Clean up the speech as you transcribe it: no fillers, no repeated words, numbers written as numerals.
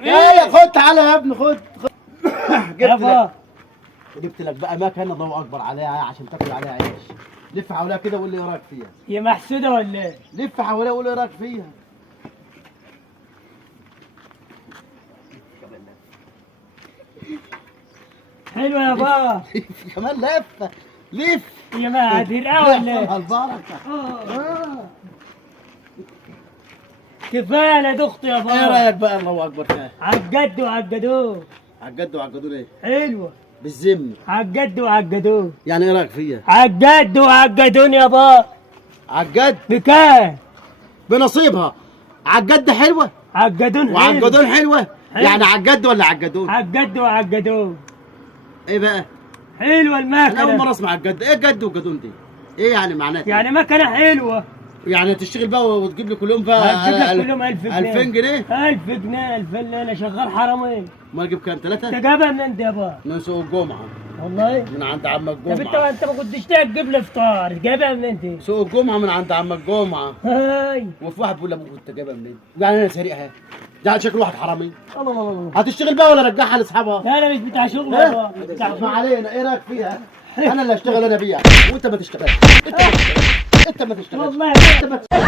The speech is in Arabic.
يلا خد تعالى يا ابني خد. يابا جبت لك بقى مكنه ضوء اكبر عليها عشان تاكل عليها عيش. لف حواليها كده وقول لي ايه رايك فيها. هي محسوده ولا ايه؟ لف حواليها وقول لي ايه رايك فيها. حلوه يا بابا. كمان لفه لف. هي ما هترقى ولا ايه؟ البركه. كفايه انا دخت يا ايه بابا. رايك بقى الله اكبر فيها؟ عالجد وعالجدوه. عالجد وعالجدون ايه؟ حلوه. بالذم. عالجد وعالجدوه. يعني ايه رايك فيها؟ عالجد وعالجدون يا بابا. عالجد بكام؟ بنصيبها. عالجد حلوه عالجدون حلو. وعالجدون حلوه. حلو. يعني عالجد ولا عالجدون؟ عالجد وعالجدون. ايه بقى؟ حلوه انا اول المكنه. مره اسمع الجد. ايه جد وجدون دي؟ ايه يعني معناتها؟ يعني مكنه حلوه. يعني تشتغل بقى وتجيب لي كل يوم بقى هتجيب لك كلهم 1000 جنيه. 2000 جنيه؟ 1000 جنيه 1000 جنيه. انا شغال حرامين. امال اجيب كام؟ انت 3؟ جايبها من انت يا بابا؟ من سوق الجمعه. والله. من عند عمك طب جمعه. انت ما كنتش تجيب لي فطار، جايبها من انت؟ سوق الجمعه من عند عمك جمعه. هاي. وفي واحد بيقول لابوك انت جايبها منين؟ يعني انا سارقها؟ ده شكل واحد حرامي. الله الله الله. هتشتغل بقى ولا رجعها لاصحابها؟ لا انا مش بتاع شغل يا بابا. ها؟ ما علينا. ايه رايك فيها؟ انا اللي اشتغل انا بيها وانت ما تشتغلش. انت ما تشتغلش. انت ما تشتغلش. والله انت ما تشتغلش.